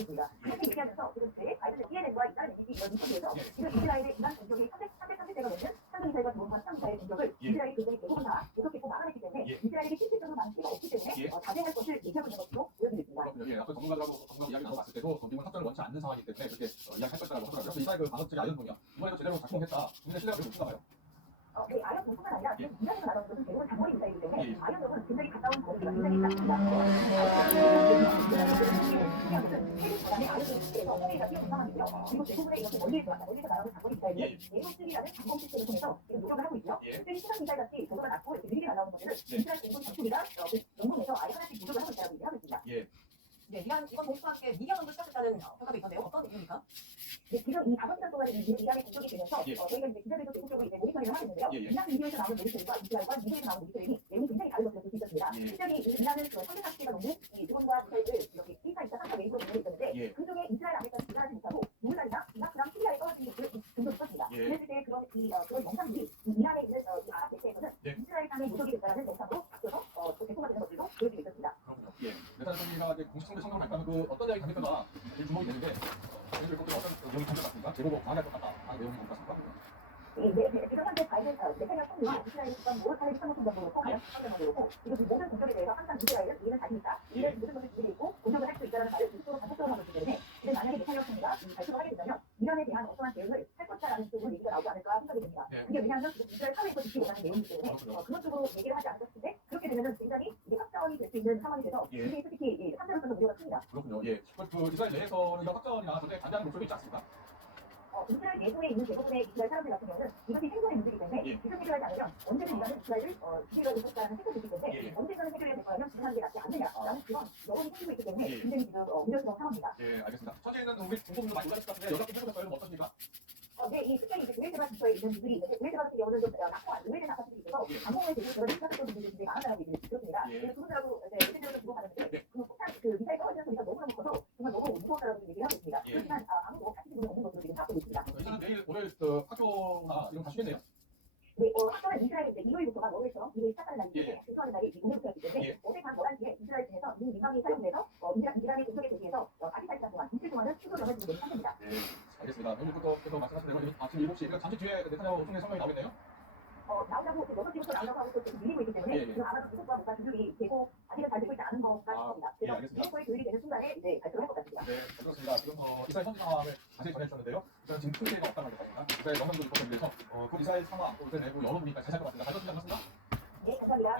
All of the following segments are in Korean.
있습니다. 이렇게 얘기하면서 지금 바이든의 CNN과 이스라엘 MBC 이런 인터뷰에서 지금 이스라엘의 이란 공격이 330대가 넘는 상승미사일과 드론 상승미사일 공격을 이스라엘이 굉장히 대부분다 계속했고 막아냈기 때문에 이스라엘이 실질적으로 많은 피해가 없기 때문에 자제할 것을 얘기하고 있는 것으로 보여지고 있습니다. 그렇군요. 예, 앞서 전문가들하고 전문가 이야기 나눠봤을 때도 전쟁은 확전을 원치 않는 상황이기 때문에 그렇게 이야기할 것이라고 하더라고요. 그래서 이스라엘 그 방어체계 아이언돔이야. 이번에도 제대로 작동했다. 국민의 신뢰가 매우 높은가 봐요. 네, 아이언돔뿐만 아니라 지금 이란에서 나오는 것은 대부분 장거리 미사일이기 때문에 아이언돔은 굉장히 가까운 거리가 굉장히 작습니다. 세계 아이언돔에서 호메이가 뛰어든 상황이고요. 그리고 대부분의 이렇게 멀리에서 나오는 장거리 미사일은 내부3라는 장공 시스템을 통해서 지금 노력을 하고 있고요. 특히 시간 미사일 같이 도로가 낮고 이렇게 느리게 날아오는 것들은 이스라엘 공군 전투기가 영공에서 아예 하나씩 노력을 하고 있다고 얘기하고 있습니다. 네, 이란 이번 공수와 함께 미디어전도 시작했다는 평가도 있던데요. 어떤 의미입니까? 네, 지금 이 5시간 동안에 이란의 공격이 되면서 저희가 이제 기자들도 적극적으로 이제 모니터링을 하고 있는데요. 이란 미디어에서 나오는 모니터링과 이스라엘과 미국에서 나오는 모니터링이 내용이 굉장히 다른 것을 볼 수 있었습니다. 특별히 이란은 340개가 넘는 이 드론과 미사일을 이렇게 1차, 2차, 3차 웨이브로 보내고 있었는데 그중에 이스라엘 안에까지 도달하지 못하고 누르단이나 이라크랑 시리아에 떨어진 정도도 있었습니다. 그랬을 때 그런 영상들이 이란에 있는 이 아랍 대체에서는 이스라엘 땅에 무적이 됐다는 영상으로 바뀌어서 대포가 되는 것들도 보여지고 있었습니다. 그렇군요. 네타냐후가 이제 공식 선거 선거를 했다는 그 어떤 이야기 당했던가 제일 주목이 되는데 저희들 어떤 내용이 담겨 같습니까? 제보고 망할 것 같다 하는 내용이 뭔가 같습니까? 네, 지금 현재 바이든 네타냐후 총리가 이스라엘이 지금 모든 사회를 상호통장으로 상정하고 그리고 모든 공격에 대해서 항상 이스라엘은 우리는 자신 있다. 우리는 모든 것을 준비되어 있고 공격을 할 수 있다는 말을 계속적으로 반복적으로 하고 있기 때문에 근데 만약에 네타냐후 총리가 발표를 하게 된다면 이란에 대한 어떠한 대응을 할 것이다라는 쪽으로 얘기가 나오지 않을까 생각이 듭니다. 이게 왜냐하면 지금 이스라엘 사회에서 지키고 나는 내용이기 때문에 그런 쪽으로 얘기를 하지 않을까 싶은데 그렇게 되면 굉장히 이게 확정이 될 수 있는 상황이 돼서 이게 솔직히 한편으로서는 우려가 큽니다. 그렇군요. 예. 그 이스라엘 내에서는 이런 확전이나 전쟁에 반대하는 목소리 있지 않습니까? 이스라엘 내부에 있는 대부분의 이스라엘 사람들 같은 경우는 이것이 생존의 문제이기 때문에 지금 해결하지 않으면 언제든 이란은 이스라엘을 죽이려고 있었다는 생각이 있기 때문에 언제든지 해결해야 될 거라면 진행하는 게 낫지 않느냐라는 그런 여론이 생기고 있기 때문에 굉장히 지금 우려스러운 상황입니다. 예, 알겠습니다. 현재는 우리 중국분들 많이 오셨을 것 같은데 연락좀 해보셨어요? 어떻습니까? 네, 이 특별히 이제 구웨이트바 근처에 있는 분들이 있는데 구웨이트바 같은 경우는 좀 오래된 아파트들이 있어서 방공에 대해서 저를 시작했던 분들이 굉장히 많았다고 얘기를 들었습니다. 그래서 그분들하고 메신저를 주고받았는데 그 폭탄 그 미사일 떨어지는 소리가 너무너무 커서 정말 너무 무서웠다라고 얘기를 하고 있습니다. 그렇지만 아무도 다치는 분이 없는 것으로 지금 파악되고 있습니다. 이제는 내일 모레 그 학교나 이런 거 다 쉬겠네요? 네, 학교는 이스라엘 이제 일요일부터가 월요일처럼 일요일 시작하는 날이기 때문에 개최하는 날이 오늘부터였기 때문에 어제 밤 11시에 이스라엘 중에서 이 민방위 사용돼서 이란의 공격에 대비해서 44시간 동안 이틀 동안은 휴교를 해주고 있는 상태입니다. 알겠습니다. 오늘 그것도 말씀하신 대로 아침 7시, 그러니까 잠시 뒤에 네타냐후 총리 설명이 나오겠네요? 나오자고 6시부터 나오자고 하고 또 밀리고 있기 때문에 지금 아마도 구속과 뭔가 조율이 되고 아직은 잘 되고 있지 않은 것 같습니다. 그래서 구속과의 조율이 되는 순간에 이제 발표를 할 것 같습니다. 네, 잘 들었습니다. 지금 이스라엘 현지 상황을 자세히 전해주셨는데요. 일단 지금 큰 피해가 없다는 것 같습니다. 이스라엘 영상도 리포트에 대해서 그 이스라엘 상황, 또 이스라엘 내부 여론보니까 잘 살 것 같습니다. 잘 들었습니다. 고맙습니다. 네, 감사합니다.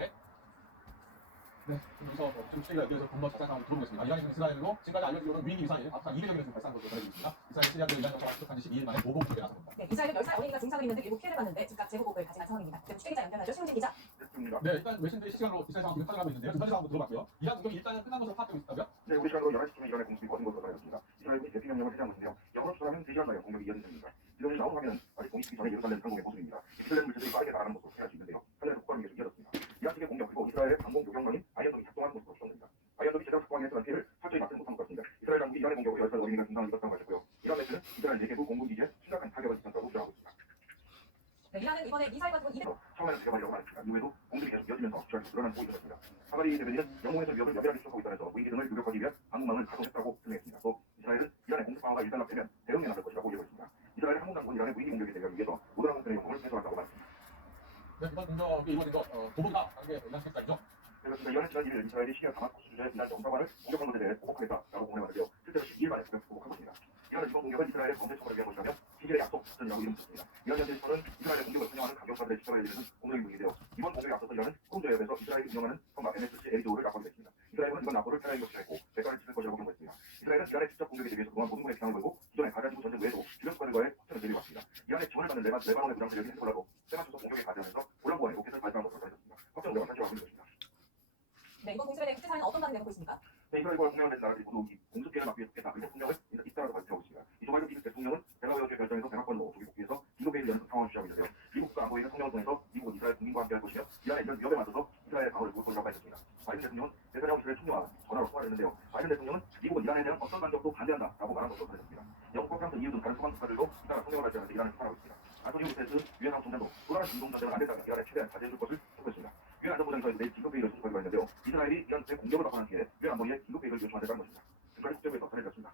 네, 여기서 좀 시기가 여기서 좀 더 자세한 상황을 들어보겠습니다. 이란에서 이스라엘로 지금까지 알려지고는 위기 미사일 앞선 200여 개를 지금 발사한 것으로 전해지고 있습니다. 이스라엘 시리아도 이란 정부가 추적한 지 12일 만에 보복 공격에 나섭니다. 네, 이스라엘은 10살 어린이가 중상을 입는데 일부 피해를 봤는데 즉각 제보국을 가져간 상황입니다. 그럼 취재기자 연결하죠. 최훈진 기자. 네, 일단 외신들이 실시간으로 이스라엘 상황 지금 파악하고 있는데요. 두 가지 상황도 들어봤고요. 이란 공격이 일단은 끝난 것으로 파악되고 있다고요? 네, 우리 시간으로 11시쯤에 이란의 공습이 거진 것으로 알려졌습니다. 이스라엘이 대피명령을 해제한 것인데요. 영어로 추정하면 3시간 만에 공격이 이어진 셈입니다. 이런 나온 화면은 아직 공식되기 전에 예루살렘 상공의 모습입니다. 이스라엘 물체들이 빠르게 나가는 모습을 확인할 수 있는데요. 하늘에서 폭발이 계속 이어졌습니다. 이란 측의 공격 그리고 이스라엘의 방공 요격망인 아이언돔이 작동하는 모습으로 추정됩니다. 아이언돔이 제대로 작동하기 위해서는 피해를 철저히 막지 못한 것 같습니다. 이스라엘 당국이 이란의 공격으로 10살 어린이가 중상을 입었다고 밝혔고요. 이란 매체는 이스라엘 4개국 공군 기지에 심각한 타격을 입혔다고 주장하고 있습니다. 네, 이란은 이번에 미사일과 드론 200... 처음에는 죽여버리려고 말했습니다. 이후에도 공격이 계속 이어지면서 주장이 드러난 보이고 있습니다. 하바리 대변인은 영공에서 위협을 여전하게 추적하고 있다면서 무기 등을 유력하기 위해 방공망을 가동했다고 설명했습니다. 또 이스라엘은 이란의 공습 방어가 일단락되면 대응에 나설 것이라고 예고했습니다. 이스라엘 항공당국은 이란의 무기 공격에 대비하기 위해서 모든 항공편의 영공을 해소한다고 말했습니다. 네, 이번 공격이 이루어진 것 보복이다 하는 게 이란 책자이죠? 그렇습니다. 이란은 지난 1일 이스라엘이 시리아 다마스커스 주재 이란 영사관을 공격한 것에 대해 보복하겠다라고 공언했는데요. 실제로 12일 만에 보복한 것입니다. 이란은 이번 공격은 이스라엘의 범죄 처벌을 위한 것이라며 시리아의 약속 작전이라고 이름 붙였습니다. 이란 현지에서는 이스라엘의 공격을 환영하는 강경파들의 집회가 열리는 공동의 분위기인데요. 이번 공격에 앞서서 이란은 호르무즈 해협에서 이스라엘이 운영하는 선박 MSC 에리조를 납포하기로 했습니다. 이스라엘은 이번 납포를 테러행위로 주장했고 대가를 치를 것이라고 경고했습니다. 이스라엘은 이란의 직접 공격에 대비해서 그동안 모든 국의 비난을 걸고 기존의 가자지구 전쟁 외에도 주변 국가들과의 확전을 내려왔습니다. 이란의 지원을 받는 레바논의 부장 세력인 헤즈볼라도 세마초소 공격에 가담하면서 골란보안의 로켓을 발사한 것으로 전해졌습니다. 확전 우려가 산지하고 있는 것입니다. 네, 이번 공습에 대해 국제사회는 어떤 반응을 내놓고 있습니까? 네, 이스라엘과 동맹을 맺은 나라들이 모두 공습 피해를 막기 위해 좋겠다. 그리고 폭력을 잇따라서 발표하고 있습니다. 이 조마이든 피스 대통령은 대가웨어주의 결정에서 백악관으로 조기 복귀해서 기도회의를 여는 상황을 주장하고 있는데요. 미국과 안보이는 성명을 통해서 미국은 이스라엘 국민과 함께할 것이며 이란의 이런 위협에 맞서서 이스라엘의 방어를 도울 것이라고 밝혔습니다. 바이든 대통령은 네타냐후 이스라엘 총리와 전화로 통화를 했는데요. 바이든 대통령은 미국은 이란에 대한 어떤 간접도 반대한다라고 말한 것으로 전해졌습니다. 영국과 프랑스, EU 등 다른 서방 국가들도 이따라 성명을 발표하면서 이란을 비판하고 있습니다. 안토니오 구테레스 유엔 사무총장도 또 다른 중동 전쟁은 안 된다며 이란에 최대한 자제해줄 것을 촉구했습니다. 유엔 안전보장에서 내일 긴급회의를 소집하기로 했는데요. 이스라엘이 이란 대 공격을 나타난 뒤에 유엔 안보리에 긴급회의를 요청한다는 것입니다. 지금까지 국제부에서 전해드렸습니다.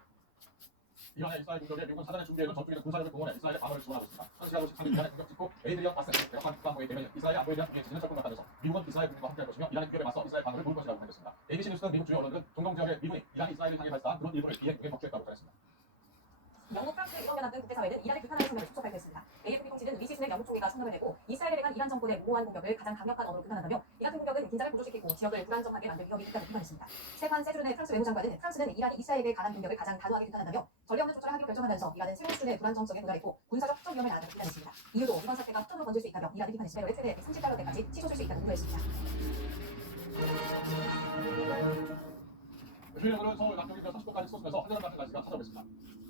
이란의 이스라엘 공격에 미국은 사전에 준비해둔 전투기는 군사력을 동원해 이스라엘의 방어를 지원하고 있습니다. 현 시각으로 시간을 이란에 공격 짓고 에이드리언 바센 대학관 국방부에 대면 이스라엘 안보에 대한 중요한 지지는 적극 나타내서 미국은 이스라엘 국민과 함께할 것이며 이란의 공격에 맞서 이스라엘 방어를 도울 것이라고 밝혔습니다. ABC 뉴스는 미국 주요 언론들은 중동 지역의 미군이 이란이 이스라엘을 향해 발사한 드론 일부를 비행 중에 격추했다고 전했습니다. 영국, 프랑스, 유럽연합 등 국제사회는 이란을 비판하는 성명을 속속 발표했습니다. AFP 통신은 리시 스넥 영국 총리가 총명을 내고 이스라엘에 대한 이란 정권의 무모한 공격을 가장 강력한 언어로 비난한다며 이 같은 공격은 긴장을 고조시키고 지역을 불안정하게 만들 위협이 있다고 비판했습니다. 스테판 세주른의 프랑스 외무장관은 프랑스는 이란이 이스라엘에 가한 공격을 가장 단호하게 비판한다며 전례 없는 조처를 하기로 결정하면서 이란은 새로운 수준의 불안정성에 도달했고 군사적 확정 위험에 나아가고 비판했습니다. 이유도 이번 사태가 확정으로 번질 수 있다며 이란이 비판했으며 최대 30달러대까지 치솟을 수 있다고 우려했습니다. 휴일으로는 서울 낙동이 30도까지 솟으면서 하늘한 날씨가 찾아오겠습니다.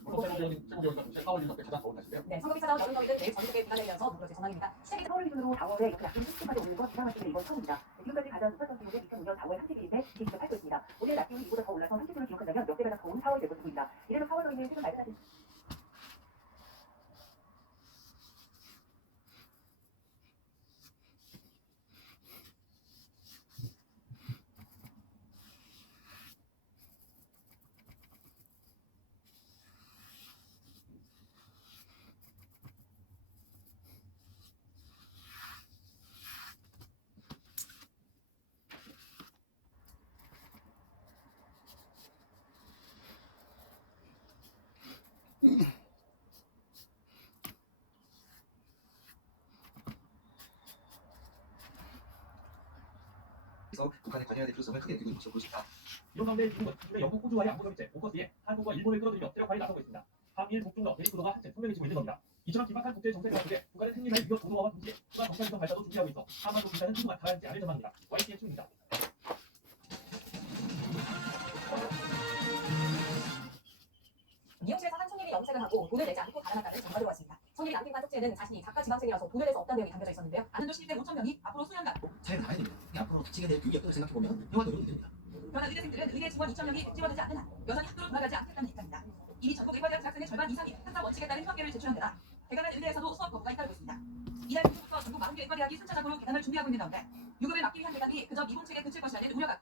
물론 최고기온과 동시에 4월 1일 때 가장 더운 날씨인데요. 네, 성급히 찾아온 여름 더위는 내일 전국에 비난을 이어서 무너질 전망입니다. 시작이 4월 기준으로 4월에 이렇게 낮은 10도까지 오르는 건 기상할 때는 이번 처음입니다. 지금까지 가장 높았던 기록은 2005년 4월 30일인데 기록을 밟고 있습니다. 오늘 낮 기온이 이보다 더 올라서 30도를 기록한다면 몇 배가 더운 4월이 될 것으로 보입니다. 이래서 4월 더위는 최근 발생하는 그래서 북한에 관여해야 될 필요성을 크게 느끼고 있는 것으로 볼 수 있다. 이런 가운데 미국은 기존의 영국, 호주와의 안보 협의체 오커스에 한국과 일본을 끌어들이며 대력화에 나서고 있습니다. 한미일 북중러 대립구도가 한층 선명해지고 있는 겁니다. 이처럼 긴박한 국제 정세 가운데 북한은 생리할 위협 고도화와 동시에 추가 정찰위성 발사도 준비하고 있어 한반도 분산은 한동안 가라앉지 않을 전망입니다. YTN 춘입니다. 미용실에서 한 총리이 염색을 하고 돈을 내지 않고 가난하다는 전과를 왔습니다. 총리이 남긴 간접지에는 자신이 작가 지방생이라서 돈을 내서 없다는 내용이 담겨져 있었는데요. 안도 시대 5천 명이 앞으로 수년간 잘 나가야 됩니다. 앞으로 닥치게 될 교육을 생각해보면 영화 노력이 됩니다. 그러나 의대생들은 의대 증원 2천 명이 집어들지 않는 한 여전히 학교로 돌아가지 않겠다는 입장입니다. 이미 전국 의과대학 재학생의 절반 이상이 학사 원칙에 따른 휴학계를 제출한 데다 대관한 의대에서도 수업 거부가 잇따르고 있습니다. 이달 중부터 전국 40개 의과대학이 순차적으로 개단을 준비하고 있는 가운데 유급을 막기 위한 대단이 그저 미봉책에 그칠 것이라는 우려가